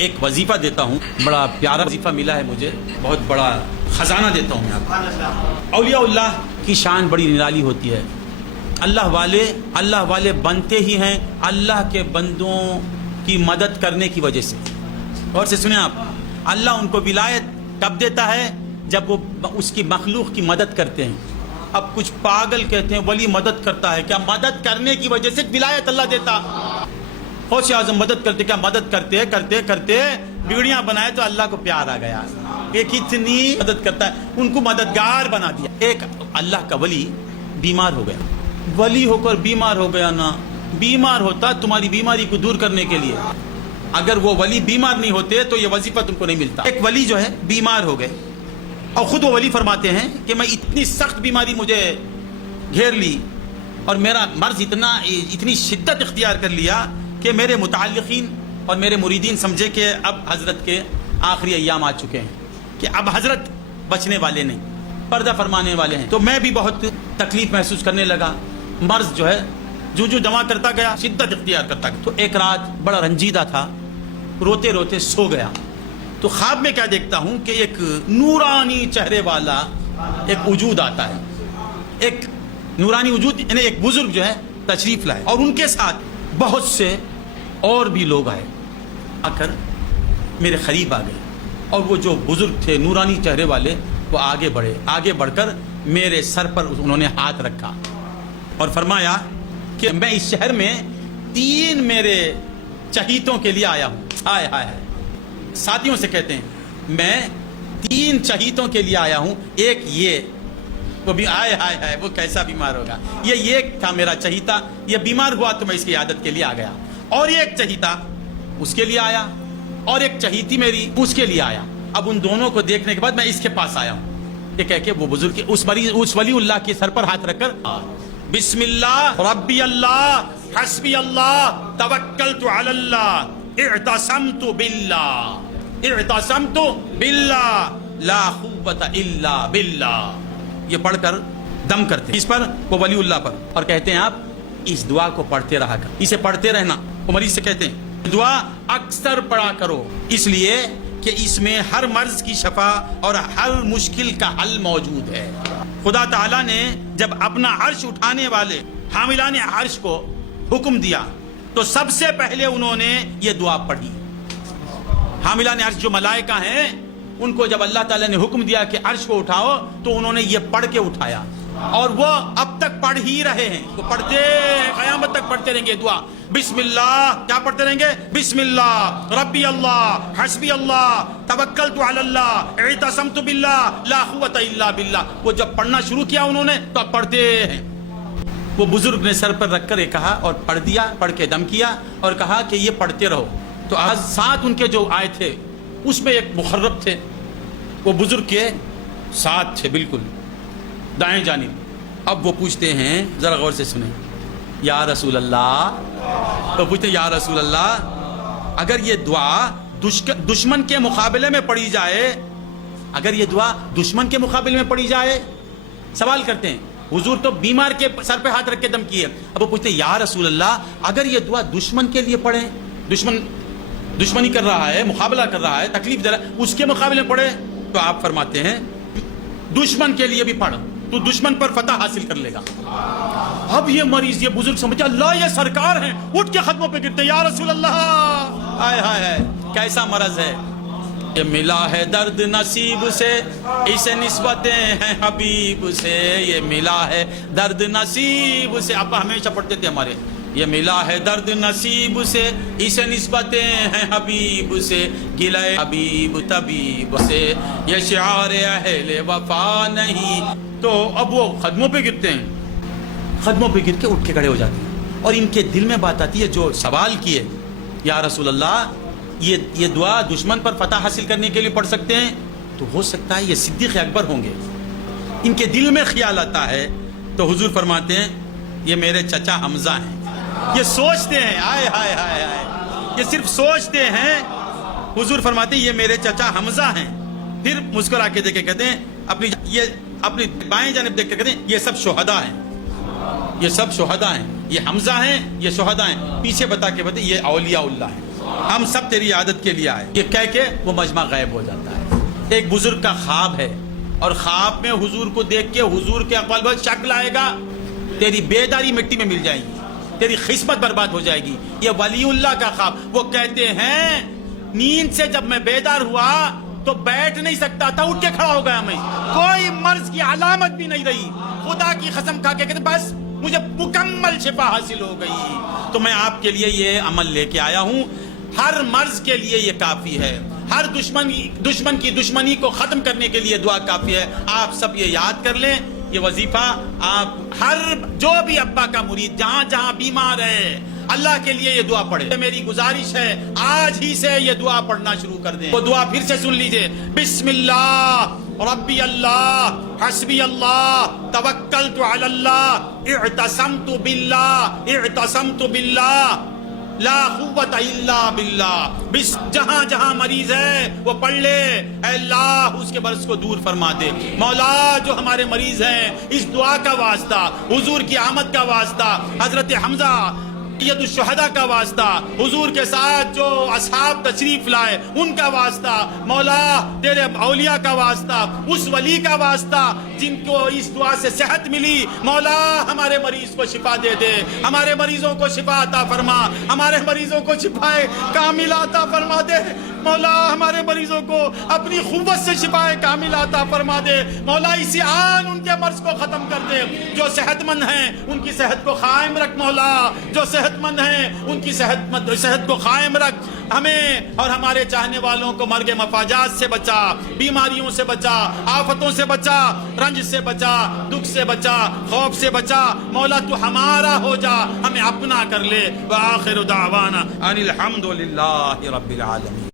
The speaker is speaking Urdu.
ایک وظیفہ دیتا ہوں، بڑا پیارا وظیفہ ملا ہے مجھے، بہت بڑا خزانہ دیتا ہوں میں آپ کو۔ اولیاء اللہ کی شان بڑی نرالی ہوتی ہے۔ اللہ والے بنتے ہی ہیں اللہ کے بندوں کی مدد کرنے کی وجہ سے۔ اور سے سنیں آپ، اللہ ان کو ولایت کب دیتا ہے؟ جب وہ اس کی مخلوق کی مدد کرتے ہیں۔ اب کچھ پاگل کہتے ہیں ولی مدد کرتا ہے، کیا مدد کرنے کی وجہ سے ولایت اللہ دیتا؟ غوث اعظم مدد کرتے، کیا مدد کرتے بگڑیاں بنائے تو اللہ کو پیار آ گیا؟ ایک اتنی مدد کرتا ہے، ان کو مددگار بنا دیا۔ ایک اللہ کا ولی بیمار ہو گیا، ولی ہو کر بیمار ہو گیا نا، بیمار ہوتا تمہاری بیماری کو دور کرنے کے لیے، اگر وہ ولی بیمار نہیں ہوتے تو یہ وظیفہ تم کو نہیں ملتا۔ ایک ولی جو ہے بیمار ہو گئے، اور خود وہ ولی فرماتے ہیں کہ میں اتنی سخت بیماری مجھے گھیر لی اور میرا مرض اتنی شدت اختیار کر لیا کہ میرے متعلقین اور میرے مریدین سمجھے کہ اب حضرت کے آخری ایام آ چکے ہیں، کہ اب حضرت بچنے والے نہیں، پردہ فرمانے والے ہیں۔ تو میں بھی بہت تکلیف محسوس کرنے لگا، مرض جو ہے جو جمع کرتا گیا، شدت اختیار کرتا گیا۔ تو ایک رات بڑا رنجیدہ تھا، روتے روتے سو گیا، تو خواب میں کیا دیکھتا ہوں کہ ایک نورانی چہرے والا ایک وجود آتا ہے، ایک نورانی وجود، یعنی ایک بزرگ جو ہے تشریف لائے، اور ان کے ساتھ بہت سے اور بھی لوگ آئے، آ کر میرے قریب آ گئے، اور وہ جو بزرگ تھے نورانی چہرے والے وہ آگے بڑھ کر میرے سر پر انہوں نے ہاتھ رکھا اور فرمایا کہ میں اس شہر میں 3 میرے چہیتوں کے لیے آیا ہوں۔ ہائے ہائے ہائے، ساتھیوں سے کہتے ہیں میں 3 چہیتوں کے لیے آیا ہوں۔ ایک یہ، وہ بھی آئے ہائے ہائے وہ کیسا بیمار ہوگا، یہ تھا میرا چہیتا، یہ بیمار ہوا تو میں اس کی عادت کے لیے آ گیا، اور ایک چہیتا اس کے لیے آیا، اور ایک چہیتی میری اس کے لیے آیا۔ اب ان دونوں کو دیکھنے کے بعد میں اس کے پاس آیا ہوں، یہ کہہ کے وہ بزرگ اس ولی اللہ کے سر پر ہاتھ رکھ کر بسم اللہ ربی اللہ حسبی اللہ توکلت علی اللہ اعتصمت باللہ لا قوت الا باللہ، یہ پڑھ کر دم کرتے اس پر، وہ ولی اللہ پر، اور کہتے ہیں آپ اس دعا کو پڑھتے رہا کر، اسے پڑھتے رہنا۔ وہ مریض سے کہتے ہیں دعا اکثر پڑھا کرو، اس لیے کہ اس میں ہر مرض کی شفا اور ہر مشکل کا حل موجود ہے۔ خدا تعالیٰ نے جب اپنا عرش اٹھانے والے حاملان عرش کو حکم دیا تو سب سے پہلے انہوں نے یہ دعا پڑھی۔ حاملان عرش جو ملائکہ ہیں، ان کو جب اللہ تعالیٰ نے حکم دیا کہ عرش کو اٹھاؤ تو انہوں نے یہ پڑھ کے اٹھایا، اور وہ اب تک پڑھ ہی رہے ہیں، وہ پڑھتے ہیں، قیامت تک پڑھتے رہیں گے دعا۔ بسم اللہ، کیا پڑھتے رہیں گے؟ بسم اللہ ربی اللہ حسبی اللہ توکلت علی اللہ اعتصمت باللہ لا قوت الا باللہ۔ وہ جب پڑھنا شروع کیا انہوں نے تو اب پڑھتے ہیں۔ وہ بزرگ نے سر پر رکھ کر یہ کہا اور پڑھ دیا، پڑھ کے دم کیا اور کہا کہ یہ پڑھتے رہو۔ تو آج 7 ان کے جو آئے تھے اس میں ایک مخرب تھے، وہ بزرگ کے ساتھ تھے بالکل دائیں جانب۔ اب وہ پوچھتے ہیں، ذرا غور سے سنیں، یا رسول اللہ، تو پوچھتے ہیں یا رسول اللہ اگر یہ دعا دشمن کے مقابلے میں پڑھی جائے، اگر یہ دعا دشمن کے مقابلے میں پڑھی جائے، سوال کرتے ہیں، حضور تو بیمار کے سر پہ ہاتھ رکھ کے دم کیے، اب وہ پوچھتے ہیں یا رسول اللہ اگر یہ دعا دشمن کے لیے پڑھیں، دشمنی کر رہا ہے، مقابلہ کر رہا ہے، تکلیف دے رہا ہے، اس کے مقابلے میں پڑھے، تو آپ فرماتے ہیں دشمن کے لیے بھی پڑھ تو دشمن پر فتح حاصل کر لے گا۔ اب یہ مریض، یہ بزرگ سمجھا اللہ یہ سرکار ہیں، اٹھ کے قدموں پہ گرتے، یا رسول اللہ، ہائے ہائے ہائے کیسا مرض ہے، یہ ملا ہے درد نصیب سے، اسے نسبتیں ہیں حبیب سے، یہ ملا ہے درد نصیب سے، آپ ہمیشہ پڑھتے تھے ہمارے، یہ ملا ہے درد نصیب سے، اسے نسبتیں ہیں حبیب سے، گلے حبیب طبیب سے، یہ شعار اہل وفا نہیں۔ تو اب وہ قدموں پہ گرتے ہیں، قدموں پہ گر کے اٹھ کے کھڑے ہو جاتے ہیں، اور ان کے دل میں بات آتی ہے جو سوال کیے، یا رسول اللہ یہ دعا دشمن پر فتح حاصل کرنے کے لیے پڑھ سکتے ہیں؟ تو ہو سکتا ہے یہ صدیق اکبر ہوں گے۔ ان کے دل میں خیال آتا ہے، تو حضور فرماتے ہیں یہ میرے چچا حمزہ ہیں۔ یہ سوچتے ہیں، آئے ہائے ہائے ہائے، یہ صرف سوچتے ہیں۔ حضور فرماتے ہیں یہ میرے چچا حمزہ ہیں، پھر مسکرا کے دیکھ کے کہتے ہیں اپنی بائیں جانب دیکھ کے کہتے ہیں یہ سب شہداء ہیں، یہ سب شہداء ہیں، یہ حمزہ ہیں، یہ شہداء ہیں، پیچھے بتا کے بتائیں یہ اولیاء اللہ ہیں۔ ہم سب تیری عادت کے لیے آئے. یہ کہہ کے وہ مجمع غائب ہو جاتا ہے. ایک بزرگ کا خواب ہے اور خواب میں حضور کو دیکھ کے حضور کے اقوال پر شک لائے گا, تیری بیداری مٹی میں مل جائے گی, تیری قسمت برباد ہو جائے گی. یہ ولی اللہ کا خواب. وہ کہتے ہیں نیند سے جب میں بیدار ہوا تو بیٹھ نہیں سکتا تھا, اٹھ کے کھڑا ہو گیا میں, کوئی مرض کی علامت بھی نہیں رہی. خدا کی قسم کھا کے کہتے بس مجھے مکمل شفا حاصل ہو گئی. تو میں آپ کے لیے یہ عمل لے کے آیا ہوں. ہر مرض کے لیے یہ کافی ہے, ہر دشمن کی دشمنی کو ختم کرنے کے لیے دعا کافی ہے. آپ سب یہ یاد کر لیں, یہ وظیفہ آپ ہر جو بھی ابا کا مرید جہاں جہاں بیمار ہے اللہ کے لیے یہ دعا پڑھے. میری گزارش ہے آج ہی سے یہ دعا پڑھنا شروع کر دیں. وہ دعا پھر سے سن لیجئے. بسم اللہ ربی اللہ حسبی اللہ توکلت علی اللہ اعتصمت باللہ لا قوت الا باللہ. بس جہاں جہاں مریض ہے وہ پڑھ لے. اے اللہ اس کے برس کو دور فرما دے. مولا جو ہمارے مریض ہیں اس دعا کا واسطہ, حضور کی آمد کا واسطہ, حضرت حمزہ سید الشہداء کا واسطہ, حضور کے ساتھ جو اصحاب تشریف لائے ان کا واسطہ, مولا تیرے اولیاء کا واسطہ, اس ولی کا واسطہ جن کو اس دعا سے صحت ملی, مولا ہمارے مریض کو شفا دے دے, ہمارے مریضوں کو شفا عطا فرما, ہمارے مریضوں کو شفا کاملہ عطا فرما دے. مولا ہمارے مریضوں کو اپنی قوت سے شفا کاملہ عطا فرما دے. مولا اسی آن ان کے مرض کو ختم کر دے. جو صحت مند ہیں ان کی صحت کو قائم رکھ مولا, جو صحت مند ہیں ان کی صحت کو قائم رکھ. ہمیں اور ہمارے چاہنے والوں کو مرگ مفاجات سے بچا, بیماریوں سے بچا, آفتوں سے بچا, رنج سے بچا, دکھ سے بچا, خوف سے بچا. مولا تو ہمارا ہو جا, ہمیں اپنا کر لے. وآخر دعوانا ان الحمد للہ رب العالمین.